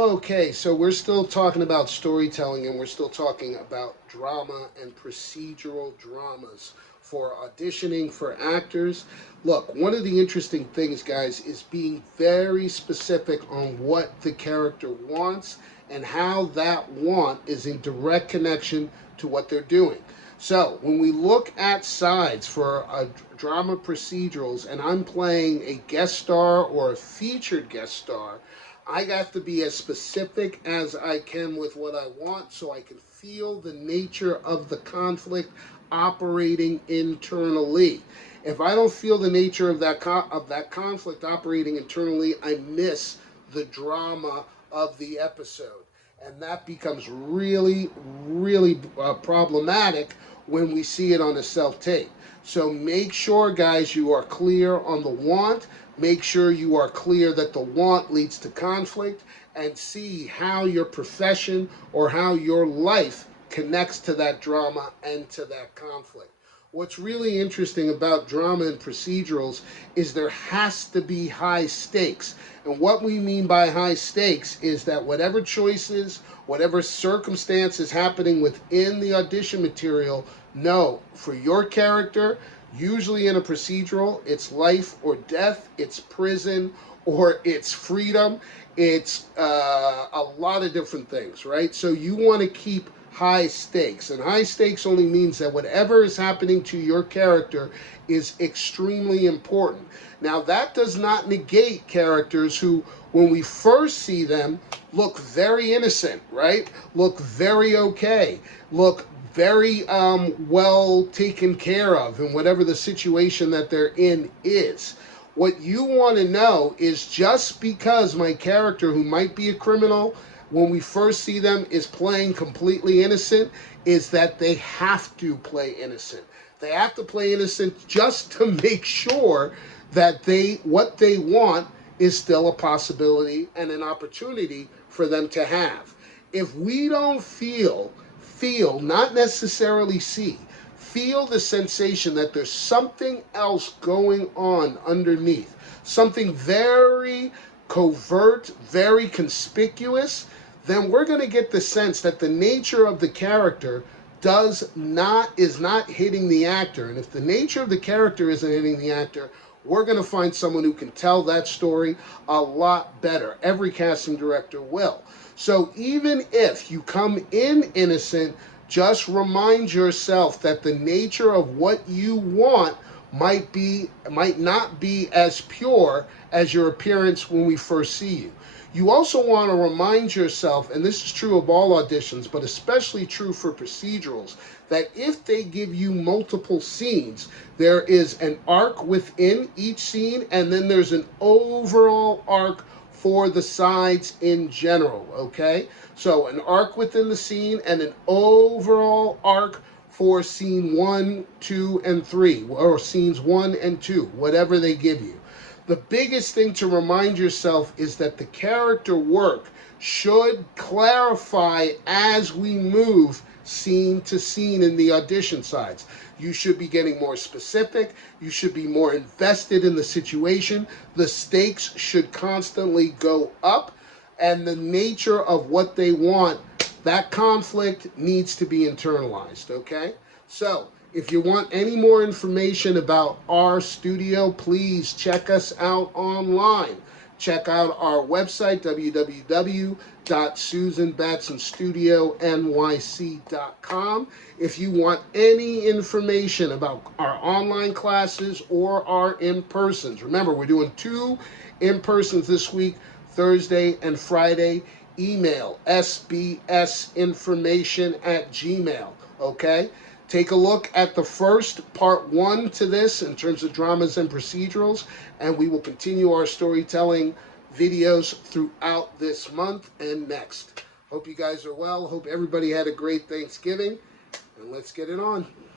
Okay, so we're still talking about storytelling and we're still talking about drama and procedural dramas for auditioning for actors. Look, one of the interesting things, guys, is being very specific on what the character wants and how that want is in direct connection to what they're doing. So, when we look at sides for drama procedurals and I'm playing a guest star or a featured guest star, I got to be as specific as I can with what I want so I can feel the nature of the conflict operating internally. If I don't feel the nature of that conflict operating internally, I miss the drama of the episode. And that becomes really problematic when we see it on a self-tape. So make sure, guys, you are clear on the want. Make sure you are clear that the want leads to conflict, and see how your profession or how your life connects to that drama and to that conflict. What's really interesting about drama and procedurals is there has to be high stakes. And what we mean by high stakes is that whatever choices, whatever circumstance is happening within the audition material, no, for your character, usually in a procedural, it's life or death, it's prison, or it's freedom. It's a lot of different things, right? So you want to keep high stakes. And high stakes only means that whatever is happening to your character is extremely important. Now, that does not negate characters who, when we first see them, look very innocent, right? Look very okay, look very well taken care of in whatever the situation that they're in is. What you want to know is, just because my character, who might be a criminal, when we first see them is playing completely innocent, is that they have to play innocent. They have to play innocent just to make sure that what they want is still a possibility and an opportunity for them to have. If we don't feel, not necessarily see, feel the sensation that there's something else going on underneath, something very covert, very conspicuous, then we're going to get the sense that the nature of the character is not hitting the actor. And if the nature of the character isn't hitting the actor, we're going to find someone who can tell that story a lot better. Every casting director will. So even if you come in innocent, just remind yourself that the nature of what you want might not be as pure as your appearance when we first see you. You also want to remind yourself, and this is true of all auditions, but especially true for procedurals, that if they give you multiple scenes, there is an arc within each scene, and then there's an overall arc for the sides in general, okay? So an arc within the scene and an overall arc for scene 1, 2, and 3, or scenes 1 and 2, whatever they give you. The biggest thing to remind yourself is that the character work should clarify as we move scene to scene in the audition sides. You should be getting more specific. You should be more invested in the situation. The stakes should constantly go up, and the nature of what they want, that conflict needs to be internalized, okay? So, if you want any more information about our studio, please check us out online. Check out our website, www.susanbatsonstudionyc.com. If you want any information about our online classes or our in-persons, remember, we're doing 2 in-persons this week, Thursday and Friday. Email sbsinformation@gmail, okay? Take a look at the first part 1 to this in terms of dramas and procedurals, and we will continue our storytelling videos throughout this month and next. Hope you guys are well. Hope everybody had a great Thanksgiving, and let's get it on.